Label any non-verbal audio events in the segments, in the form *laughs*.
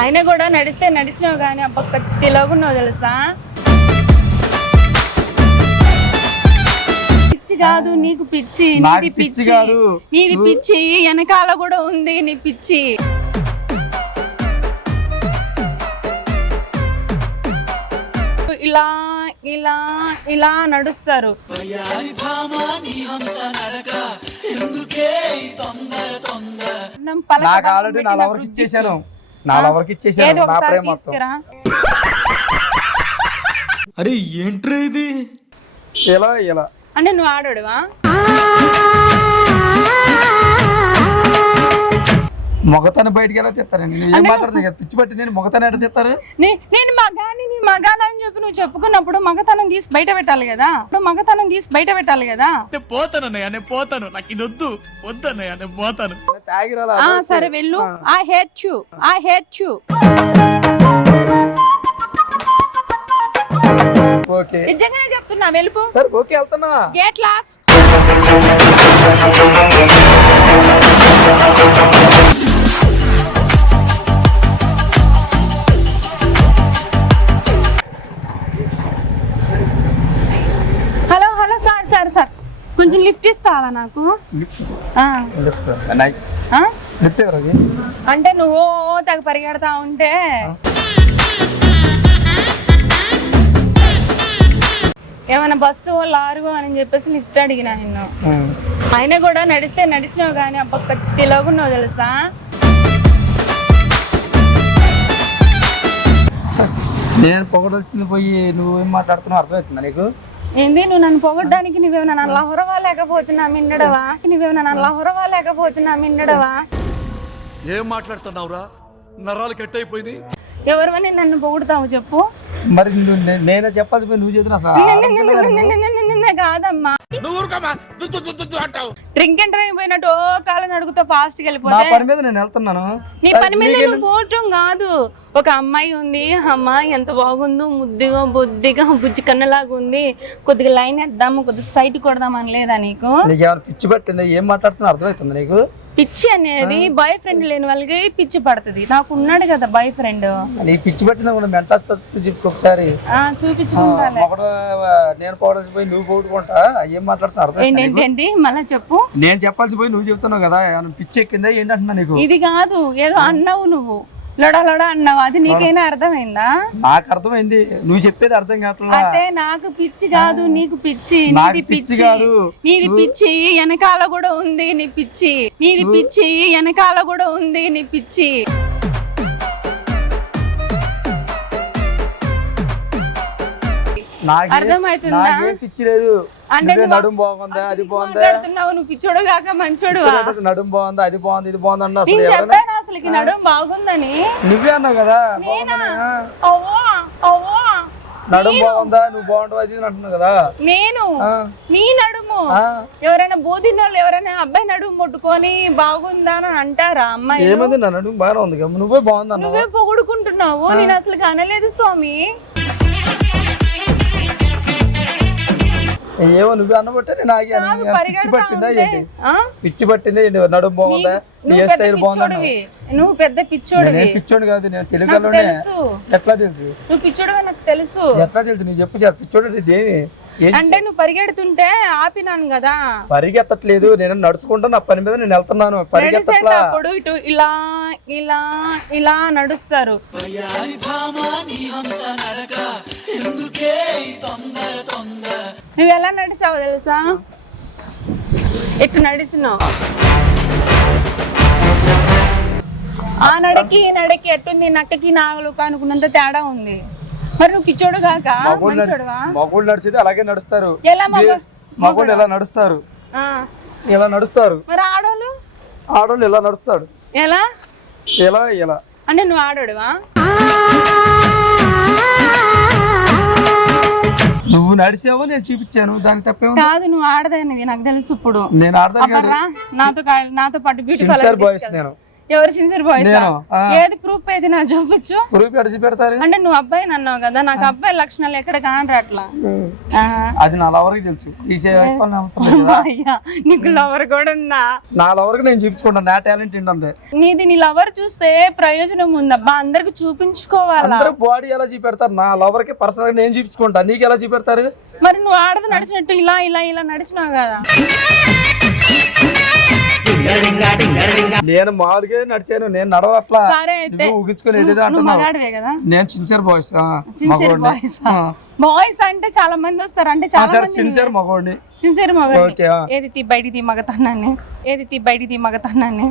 ఆయన కూడా నడిస్తే నడిచినావు కానీ అబ్బా కత్తిలాగున్నావు తెలుసా? పిచ్చి కాదు నీకు పిచ్చి నాకు నీది పిచ్చి పిచ్చి. కాదు. నీది పిచ్చి వెనకాల కూడా ఉంది నీ పిచ్చి. ఇలా ఇలా ఇలా నడుస్తారు. మనం పలక నాకు ఆల్రెడీ నా లవర్కి పిచ్చి. ఇచ్చేసాను నా? లవర్కి ఇచ్చేసాను నా ప్రేమ మొత్తం. అరే ఏంట్రా ఇది? ఇలా ఇలా అంటే నువ్వు ఆడోడువా? మొగతను బయటికి ఎలా తెస్తారండి? నువ్వు ఏం మాట్లాడుతుంది పిచ్చి పట్టి నేను మొగతను ఎక్కడ తెస్తారు? నే- నేను మగాని నీ మగాని అని చెప్పి నువ్వు చెప్పుకున్నప్పుడు మగతనం తీసి బయట పెట్టాలి కదా? ఇప్పుడు మగతనం తీసి బయట పెట్టాలి కదా? నేను పోతాను అన్నయ్య నేను పోతాను. నాకు ఇది వద్దు. వద్దు అన్నయ్య నేను పోతాను. తాగిరాలా? ఆ సరే వెళ్ళు. I hate you I hate you okay. నిజంగానే చెప్తున్నా వెళ్ళిపో సరే ఓకే వెళ్తున్నా. గేట్ లాస్ట్ *laughs* కొంచెం లిఫ్ట్ ఇస్తావా నాకు? అంటే నువ్వు తెగ పరిగెడతా ఉంటే. ఏమైనా బస్సు లారు అని చెప్పేసి లిఫ్ట్ అడిగినా నిన్ను. అయినా కూడా నడిస్తే నడిచినావు కానీ అబ్బా కత్తిలాగున్నావు తెలుసా? నేను పొగడాల్సింది పోయి నువ్వు ఏం మాట్లాడుతున్నావు? అర్థమవుతుందా నీకు? ఏంది? నువ్వు నన్ను పొగడ్డానికి నువ్వేమన్నా నన్ను లహురవా లేకపోతున్నా మిన్నడవా? నువ్వేమన్నా నన్ను లహురవా లేకపోతున్నా మిన్నడవా? ఏం మాట్లాడుతున్నావురా? నరాలు కట్ అయిపోయింది ఎవరివని నన్ను పొగుడుతావు చెప్పు. మరి నేనే చెప్పాలి నువ్వు చేతున్నా అసలు నిన్న- నిన్న- నిన్న- నిన్న- నిన్న- నిన్న కాదమ్మా. నువ్వు అంటావు. డ్రింక్ అండ్ డ్రైవ్ పోయినట్టు ఓ కాలం అడుగుతా ఫాస్ట్గా నా వెళ్ళిపోతే. పని మీద నేను వెళ్తున్నాను. నీ పని మీద నువ్వు పోవటం కాదు. ఒక అమ్మాయి ఉంది. అమ్మాయి ఎంత బాగుందో ముద్దుగా బుద్ధిగా బుజ్జి కన్నలాగా ఉంది. కొద్దిగా లైన్ వేద్దాము కొద్దిగా సైట్ కొడదాం అని లేదా నీకు? నీకేమైనా పిచ్చి పట్టింది? ఏం మాట్లాడుతున్నా అర్థమవుతుంది నీకు? పిచ్చి అనేది బాయ్ ఫ్రెండ్ లేని వాళ్ళకి పిచ్చి పడుతుంది. నాకు ఉన్నాడు కదా బాయ్ ఫ్రెండ్ నీ పిచ్చి పట్టింది? కూడా మెంటల్ ఆసుపత్రి చెప్పు ఒకసారి. ఒకడు నేను పోవడానికి పోయి నువ్వు పోగొట్టుకుంటా. ఏం మాట్లాడుతున్నా? అర్థం ఏంటేంటి మళ్ళా చెప్పు. నేను చెప్పాల్సి పోయి నువ్వు చెప్తున్నావు కదా ఏమైనా పిచ్చి ఎక్కిందా ఏంటంటున్నా నీకు? ఇది కాదు ఏదో అన్నావు నువ్వు. లొడ లొడ అన్నావు. అది నీకైనా అర్థమైందా? నాకు అర్థమైంది. నువ్వు చెప్పేది అర్థం కావట్లా అంటే నాకు పిచ్చి కాదు నీకు పిచ్చి నీది పిచ్చి పిచ్చి. కాదు. నీది పిచ్చి వెనకాల కూడా ఉంది నీ పిచ్చి. నీది పిచ్చి వెనకాల కూడా ఉంది నీ పిచ్చి. అర్థమవుతుందా? అంటే నడుము బాగుందా? అది బాగుందా? నువ్వు పిచ్చోడు కాక మంచోడు నడుము బాగుందా? అది బాగుంది ఇది బాగుంది అన్న అసలు నేను ఎవరైనా చెప్పాను అసలుకి నడుం బాగుందని. నువ్వే అన్నావు కదా? నడుము బాగుందా? నువ్వు బాగుంటావు అది ఇది అంటున్నావు కదా? నేను. నీ నడుము. ఎవరైనా బోధిన వాళ్ళు ఎవరైనా అబ్బాయి నడుము ముట్టుకొని బాగుందా అని అంటారా అమ్మాయి ఏమైంది? నా నడుము బాగానే ఉంది కదా. నువ్వే బాగుంది నువ్వే పొగుడుకుంటున్నావు? నేను అసలు కనలేదు స్వామి. ఏమో నువ్వే అన్నబట్టే నేను ఆగాను పిచ్చి పట్టిందా ఏంటి? పిచ్చి పట్టిందా ఏంటి? నడుము బాగుందా? నువ్వు పెద్ద స్టైల్ బాగుందా నువ్వు పెద్ద పిచ్చోడివి. నేనేం పిచ్చోడు కాదు నేను తెలుగులోనే ఎట్లా తెలుసు? నువ్వు పిచ్చోడివి నాకు తెలుసు. ఎట్లా తెలుసు? నీకు చెప్పు పిచ్చోడు ఏం అంటే నువ్వు పరిగెడుతుంటే ఆపినాను కదా. పరిగెత్తట్లేదు నేను నడుచుకుంటా నా పని మీద నేను వెళ్తున్నాను పరిగెత్తట్లా. నడిచేటప్పుడు ఇటు ఇలా ఇలా ఇలా నడుస్తారు. నువ్వు ఎలా నడిచావు తెలుసా? ఇటు నడిచినావు. ఆ నడకి ఈ నడకి ఎట్టుంది? నక్కకి నాగలు అనుకున్నంత తేడా ఉంది. మరి నువ్వు పిచ్చోడు కాక మగోళ్ళు మంచోడువా? నడిచి- మగోళ్ళు నడిచేది అలాగే నడుస్తారు. ఎలా మగ మగోళ్ళు ఎలా నడుస్తారు? ఇలా నడుస్తారు? మరి ఆడోళ్ళు? ఆడోళ్ళు ఇలా నడుస్తాడు ఎలా? ఇలా ఇలా అంటే నువ్వు ఆడోడువా? నువ్వు నడిచావో నేను చూపించాను దానికి తప్పేమో కాదు నువ్వు ఆడదానివి నాకు తెలుసు ఇప్పుడు. నేను అబ్బర్రా నాతో నాతో పాటు బ్యూటీ సిన్సియర్ బాయ్స్ నేను. ఎవరు సిన్సియర్ బాయ్స్ ఆ. ఏది ప్రూఫ్ ఏది నాకు చూపించు పురుగు పెడిచి పెడతారు అంటే నువ్వు అబ్బాయి అన్నావు కదా నాకు అబ్బాయి లక్షణాలు ఎక్కడ కానరాట్లా? ఆహా. అది నా లవర్కి తెలుసు. నీకు లవర్ కూడా ఉందా? నా లవర్కి నేను చూపించుకుంటాను నా టాలెంట్ ఏంటంతే నీది నీ లవర్ చూస్తే ప్రయోజనం ఉందబ్బా అందరికి చూపించుకోవాలా? అందరూ బాడీ ఎలా చూపెడతారు? నా లవర్కి పర్సనల్ నేను చూపించుకుంటా నీకు ఎలా చూపెడతారు? మరి నువ్వు ఆడది నడిచినట్టు ఇలా ఇలా ఇలా నడిచినావు కదా. నేను మామూలుగా నడిచాను నేను నడవట్లా. సరే అయితే నువ్వు ఊగించుకొని ఏదేదో అంటున్నావు. నేను సిన్సియర్ బాయ్స్ బాయ్స్ బాయ్స్ అంటే చాలా మంది వస్తారు అంటే చాలా మంది సిన్సియర్ మగోడిని. సిన్సియర్ మగాడి ఓకే ఆ. ఏది తీ బయటికి తీ మగతన్నాన్ని ఏది తీ బయటికి తీ మగతన్నాన్ని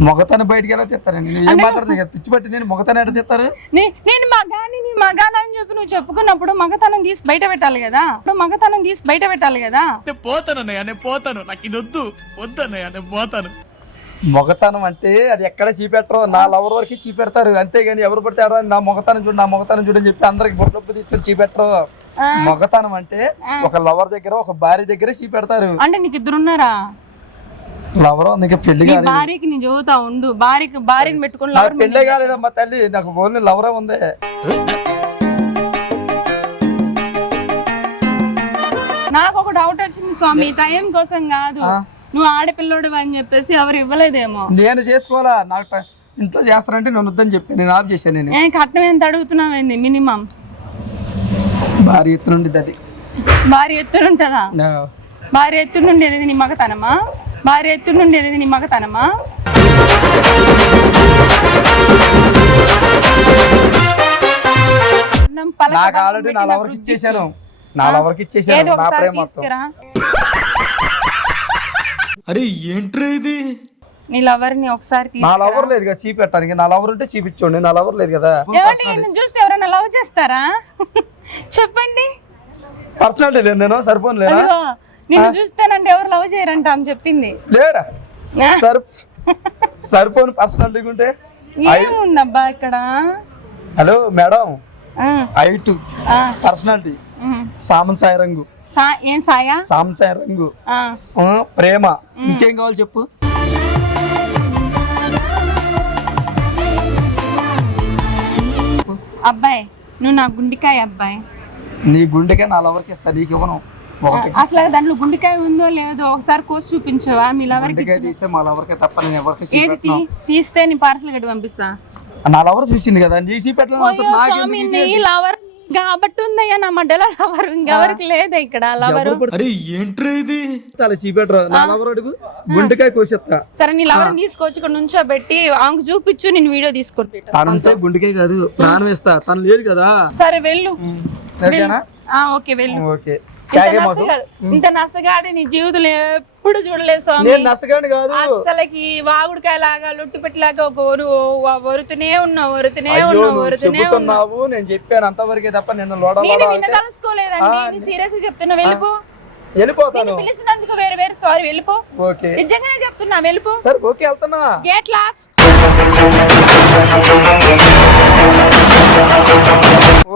మొగతాన్ని బయటికి ఎలా తెస్తారండి? ఏం మాట్లాడుతుంది పిచ్చి పట్టి నేను మొగతాన్ని ఎట్లా తెస్తారు? నే- నేను మగాని నీ మగాదని చెప్పి నువ్వు చెప్పుకున్నప్పుడు మగతనం తీసి బయట పెట్టాలి కదా? ఇప్పుడు మగతనం తీసి బయట పెట్టాలి కదా? పోతాను నేను పోతాను. నాకు ఇది వద్దు. నేను పోతాను. మొగతనం అంటే అది ఎక్కడ చూపెట్టరు? నా లవర్ వరకు చూపెడతారు. అంతేగాని ఎవరు పడితే ఎవరు నా మొగతనం చూడు నా మొగతనం చూడని చెప్పి అందరికి బొట్లప్పు తీసుకొని చూపెట్టరు. మొగతనం అంటే ఒక లవర్ దగ్గర ఒక భార్య దగ్గర చూపెడతారు. అంటే నీకు ఇద్దరు ఉన్నారా? లవర్ నీకు పెళ్ళి నీ కాలేదు. భార్యకి నీ చదువుతా ఉండు. భార్యకి భార్యని పెట్టుకుని లవర్ కాలేదమ్మా తల్లి. నాకు ఓన్లీ లవరే ఉంది. నాకు ఒక డౌట్ వచ్చింది స్వామి. టైం కోసం కాదు. నువ్వు ఆడపిల్లోడు అని చెప్పేసి ఎవరు ఇవ్వలేదేమో. నేను చేసుకోవాలా? నాకు ఇంట్లో చేస్తానంటే నేను వద్దని చెప్పి నేను ఆఫ్ చేశాను నేను. కట్నం ఎంత అడుగుతున్నావేంది? మినిమం. భార్య ఎత్తు నుండి అది. భార్య ఎత్తునుంటదా నా- భార్య ఎత్తునుండేది నీ మగతనమా? భార్య ఎత్తునుండేది నీ మగతనమా? పలక నాకు పలక ఆల్రెడీ పెట్టి నా నాకు లవర్కి రుద్దించు. ఇచ్చేసాను నా లవర్కి ఏది ఇచ్చేసాను నా ఒకసారి ప్రేమ మొత్తం. తీసుకురా. అరే ఏంట్రా ఇది? నీ లవర్ని ఒకసారి నా తీసుకురా. లవర్ లేదు కదా చూపెట్టడానికి నా లవర్ ఉంటే చూపించండి నా లవర్ లేదు కదా. చూస్తే ఎవరైనా లవ్ చేస్తారా? *laughs* చెప్పండి. పర్సనాలిటీ లేదు. నేను సరిపోను లేనా అయ్యో నిన్ను చూస్తేనంటే ఎవరు లవ్ చేయరంట అని చెప్పింది. లేరా? సరి సరిపోను పర్సనాలిటీ ఉంటే ఏముందబ్బా ఇక్కడ? Hello madam. హైట్ ఆ, పర్సనాలిటీ. సామన్ సాయి రంగు. సా- ఏం సాయా? సామన్ సాయి రంగు. ప్రేమ. ఇంకేం కావాలి చెప్పు? అబ్బాయి నువ్వు నా గుండికాయ అబ్బాయి. నీ గుండెకే నా లవర్కి ఇస్తా నీకు ఇవ్వను అసలు దాంట్లో గుండికాయ ఉందో లేదో ఒకసారి కోసి చూపించవా? మీ లవర్కి గుండెకాయ తీస్తే మా లవర్కే తప్ప నేను ఎవరికి ఏది చూపెట్టను తీ- తీస్తే నీ పార్సల్ కట్టి పంపిస్తా. నా లవర్ చూసింది కదా? నీ లవర్ కాబట్టి ఉందయ్యా నా మడ్డల లవర్ ఇంకెవరికి లేదా ఇక్కడ లవర్ అరే ఏంట్రా ఇది? అలా చూపెట్టరు నా లవర్ అడుగు. గుండెకాయ కోసేస్తా. సరే నీ లవర్ తీసుకొచ్చి ఇక్కడ నుంచో పెట్టి ఆమెకు చూపించు నేను వీడియో తీసుకొని గుండెకాయ కాదు ప్రాణం ఇస్తా తను లేదు కదా. సరే వెళ్ళు. ఓకేనా ఓకే వెళ్ళు. ఓకే. ఇంత నసగాడు నీ జీవితంలో ఎప్పుడు చూడలేదు స్వామి. కాదు అసలకి వాగుడికాయ లాగా లొట్టు పెట్టిలాగా ఒక ఒరు వరుతూనే ఉన్నావు వరుతూనే ఉన్నావు వరుతూనే ఉన్నావు నేను చెప్పాను అంతవరకే తప్ప నేను వినదలుసుకోలేదండి సీరియస్ చెప్తున్నా. వెళ్ళిపో. వెళ్ళిపోతాను. పిలిచినందుకు వేరే వేరే సారీ వెళ్ళిపో. ఓకే. నిజంగానే చెప్తున్నా. వెళ్ళిపో. సరే ఓకే వెళ్తున్నా. Gate last.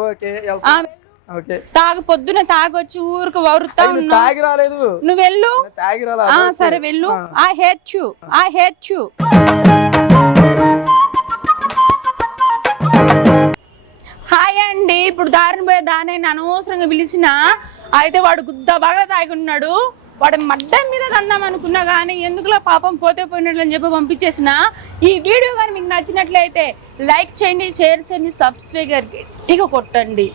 ఓకే వెళ్తున్నా. ఓకే తాగు పొద్దున తాగొచ్చి ఊరికి వరుతా తాగి రాలేదు. నువ్వు వెళ్ళు. తాగి సరే వెళ్ళు. ఆ. హేట్ యు ఆ హేట్ యు హాయ్ అండి. ఇప్పుడు దారిని పోయే దాని అనవసరంగా పిలిచిన అయితే వాడు గుద్ద బాగా తాగి ఉన్నాడు. వాడు మడ్డం మీద కన్నాం అనుకున్నా కానీ ఎందుకులో పాపం పోతే పోయినట్లు అని చెప్పి పంపించేసిన ఈ వీడియో కానీ మీకు నచ్చినట్లయితే లైక్ చేయండి షేర్ చేయండి సబ్స్క్రైబ్ గట్టిగా కొట్టండి.